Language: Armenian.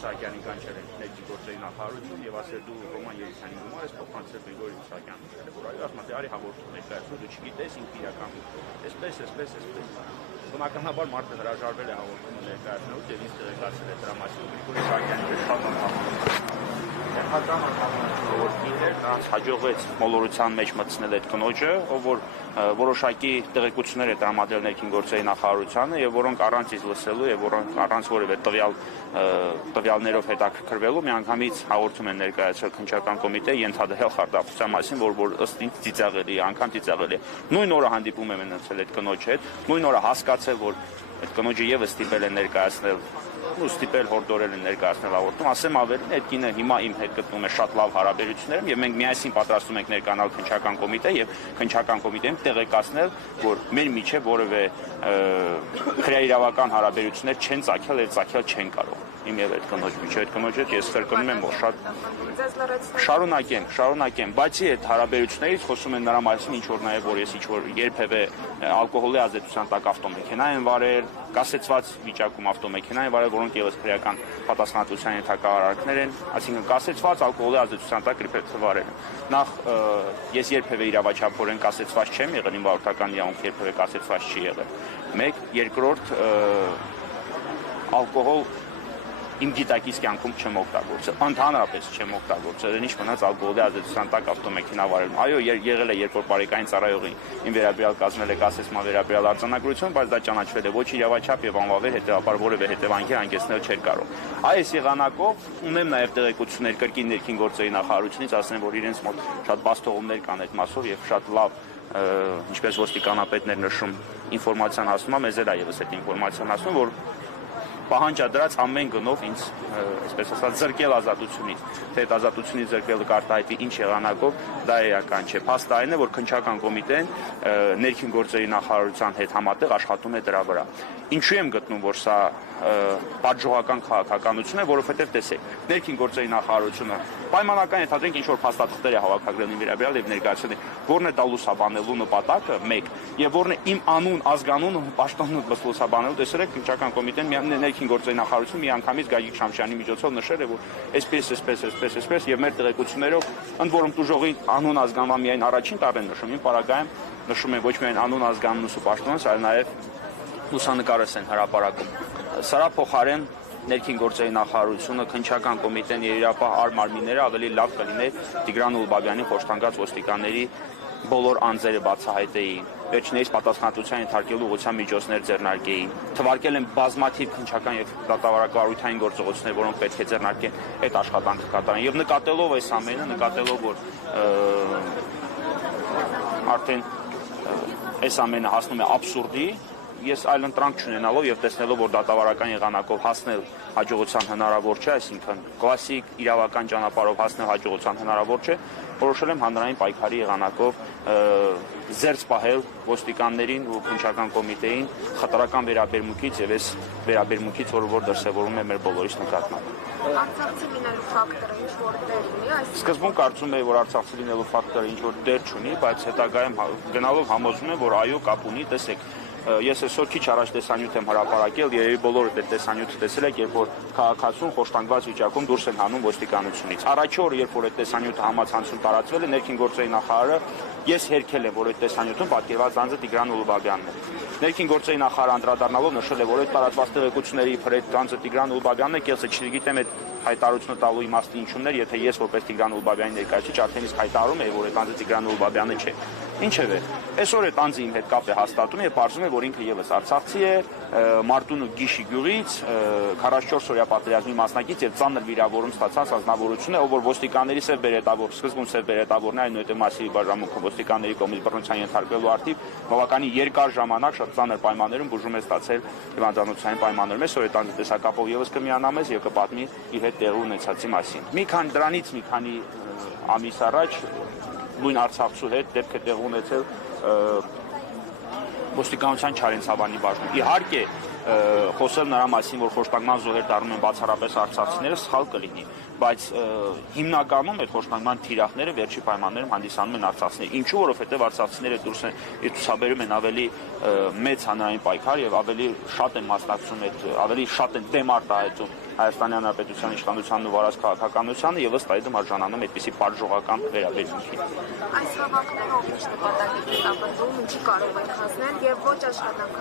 Իսահակյանի կանչել են ներքի գործերի նախարարություն եւ ասել դու Ռոման Երիցյանի գումար ես փոխանցել Գրիգորի Իսահակյանին, որ այո, ասում է, արի հաղորդում ներկայացրու, դու չգիտես ինքը իրական այսպես։ Բնականաբար մարդը հրաժարվել է հաղորդումը ներկայացնելուց եւ ինձ տեղեկացրել է դրա մասին Գրիգորի Իսահակյանի շատ նրանց հաջողվեց մոլորության մեջ մտցնել այդ կնոջը, ով որ որոշակի տեղեկություններ է տրամադրել ներքին գործերի նախարարությանը եւ որոնք առանց ինձ լսելու եւ որոնք առանց որևէ տվյալներով հետաքրքրվելու միանգամից հաղորդում են ներկայացրել քննչական կոմիտեի ենթադրյալ խարդախության մասին, որ ըստ ինձ ծիծաղելի է, անգամ ծիծաղելի է։ Նույն օրը հանդիպում եմ ունեցել այդ կնոջ հետ, նույն օրը հասկացել, որ այդ կնոջը եւս ստիպել են ներկայացնել ստիպել հորդորել են ներկայացնել հաղորդում, ասեմ ավելին, այդ կինը հիմա իմ հետ գտնում է շատ լավ հարաբերություններում եւ մենք միասին պատրաստում ենք ներկանալ քննչական կոմիտե եւ քննչական կոմիտեին տեղեկացնել, որ մեր միջև որևէ քրեաիրավական հարաբերություններ չեն ծագել եւ ծագել չեն կարող։ Իմ եւ այդ կնոջ միջև այդ կնոջը ես կրկնում եմ, որ շատ շարունակենք, բացի այդ հարաբերություններից խոսում են նրա մասին ինչ որ նաեւ որ ես ինչ որ երբևէ ալկոհոլի ազդեցության տակ ավտոմեքենա են վարել, կասեցված վիճակում ավտոմեքենա են վարել, որոնք եւս քրեական պատասխանատվության ենթակա արարքներ են, այսինքն կասեցված ալկոհոլի ազդեցության տակ վարել են։ Նախ ես երբևէ իրավաչափորեն կասեցված չեմ եղել, իմ վարորդական իրավունք երբևէ կասեցված չի եղել։ Մեկ, երկրորդ ալկոհոլ իմ գիտակից կյանքում չեմ օգտագործել, ընդհանրապես չեմ օգտագործել, ինչ մնաց ալկոհոլի ազդեցության տակ ավտոմեքենա վարելուն։ Այո, եղել է, երբ որ բարեկային ծառայողին իմ վերաբերյալ կազմել է կասեցման վերաբերյալ արձանագրություն, բայց դա ճանաչվել է ոչ իրավաչափ եւ անվավեր, հետեւաբար որևէ հետևանքի հանգեցնել չէր կարող։ Այս եղանակով ունեմ նաեւ տեղեկություններ կրկին ներքին գործերի նախարարությունից, ասեմ, որ իրենց մոտ շատ բաց թողումներ կան այդ մասով եւ շատ լավ ինչպես ոստիկանապետներ նշում ինֆորմացիան հասնում է, մեզ էլ է եւս այդ ինֆորմացիան հասնում, որ պահանջադրած ամեն գնով ինձ, այսպես ասած, զրկել ազատությունից, թե այդ ազատությունից զրկելը կարտահայտվի ինչ եղանակով, դա էական չէ։ Փաստը այն է, որ քննչական կոմիտեն ներքին գործերի նախարարության հետ համատեղ աշխատում է դրա վրա։ Ինչու եմ գտնում, որ սա պատժողական քաղաքականություն է, որովհետև տեսեք, ներքին գործերի նախարարությունը պայմանական ենթադրենք ինչ որ փաստաթղթեր է հավաքագրել իմ վերաբերյալ եւ ներկայացրել, որն է դա լուսաբանելու նպատակը, մեկ, եւ որն է իմ անուն, ազգանուն պաշտոնը լուսաբանելու, տեսել եք քննչական կոմիտեն ներքին գործերի նախարարությունը միանգամից Գագիկ Շամշյանի միջոցով նշել է, որ այսպես եւ մեր տեղեկություններով ընդ որում տուժողի անուն ազգանվա միայն առաջին տառն նշում, իմ պարագայում նշում են ոչ միայն անուն ազգանունս ու պաշտոնս, այլ նաեւ լուսանկարս են հրապարակում։ Սրա փոխարեն ներքին գործերի նախարարությունը, քննչական կոմիտեն եւ իրապահ արմարմինները ավելի լավ կլիներ Տիգրան Ուլբաբյանի խոշտանգած ոստիկանների բոլոր անձերը բացահայտեին, վերջինիս պատասխանատվության ենթարկելու ուղղության միջոցներ ձեռնարկեին, թվարկել են բազմաթիվ քննչական եւ դատավարական գործողություններ, որոնք պետք է ձեռնարկեն այդ աշխատանքը կատարեն եւ նկատելով այս ամենը, նկատելով որ արդեն այս ամենը հասնում է աբսուրդի, ես այլ ընտրանք չունենալով եւ տեսնելով, որ դատավարական եղանակով հասնել հաջողության հնարավոր չէ, այսինքն կլասիկ իրավական ճանապարհով հասնել հաջողության հնարավոր չէ, որոշել եմ հանրային պայքարի եղանակով զերծ պահել ոստիկաններին ու քննչական կոմիտեին խտրական վերաբերմունքից եւ այս վերաբերմունքից, որ դրսեւորում է մեր բոլորիս նկատմամբ։ Արցախցի լինելու ֆակտորը ինչ որ դեր ունի, Սկզբում կարծում էի, որ արցախցի լինելու ֆակտորը ինչ որ դեր չունի, բայց հետագայում գնալով համոզում եմ, որ այո, կապ ունի, տեսեք։ Ես այսօր քիչ առաջ տեսանյութ եմ հրապարակել, երևի բոլորը այդ տեսանյութը տեսել եք, երբ որ քաղաքացուն խոշտանգված վիճակում դուրս են հանում ոստիկանությունից։ Առաջի օրը, երբ որ այդ տեսանյութը համացանցում տարածվել է, ներքին գործերի նախարարը ես հերքել եմ, որ այդ տեսանյութում պատկերված անձը Տիգրան Ուլբաբյանն է։ Ներքին գործերի նախարարը անդրադառնալով նշել է, որ այդ տարածված տեղեկությունների իբր այդ անձը Տիգրան Ուլբաբյանն է, կեղծը չգիտեմ այդ հայտարարությունը տալու իմաստը ինչումներ, եթե ես որպես Տիգրան Ուլբաբյանի ներկայացուցիչ արդեն իսկ հայտարարում եմ, որ այդ անձը Տիգրան Ուլբաբյանը չէ։ Ինչևէ, այսօր այդ անձը իմ հետ կապ է հաստատում եւ պարզվում է, որ ինքը եւս արցախցի է, Մարտունու Գիշի գյուղից, 44 օրյա պատերազմի մասնակից եւ ծանր վիրավորում ստացած ազնվորություն է, ով որ ոստիկանների սև բերետավոր, սկզբում սև բերետավորն է, այնուհետեւ մասիվ բաժանմունքը ոստիկանների կողմից բռնության ենթարկվելու արդիվ բավականին երկար ժամանակ շատ ծանր պայմաններում բուժում է ստացել հիվանդանոցային պայմաններում։ Այսօր այդ անձը տեսակապով եւս կմիանա մեզ եւ կպատմի իր հետ տեղի ունեցածի մասին։ Մի քանի ամիս առաջ նույն արցախցու հետ դեպք է տեղի ունեցել ոստիկանության Չարենցավանի բաժնում։ Իհարկե, խոսել նրա մասին, որ խոշտանգման զոհեր դառնում են բացառապես արցախցիները, սխալ կլինի, բայց հիմնականում այդ խոշտանգման թիրախները վերջի պայմաններում հանդիսանում են արցախցիներ։ Ինչու, որովհետև արցախցիները դուրս են ցուցաբերում են ավելի մեծ հանրային պայքար եւ ավելի շատ են մասնակցում այդ ավելի շատ են դեմ արտահայտում Հայաստանի Հանրապետության իշխանությանն ու վարած քաղաքականությանը եւ ըստ այդմ արժանանում այդպիսի պատժողական վերաբերմունքի։ Այս հավաքներով ինչ նպատակի հետապնդում, ինչի կարող են հասնել եւ ոչ աշխատանքային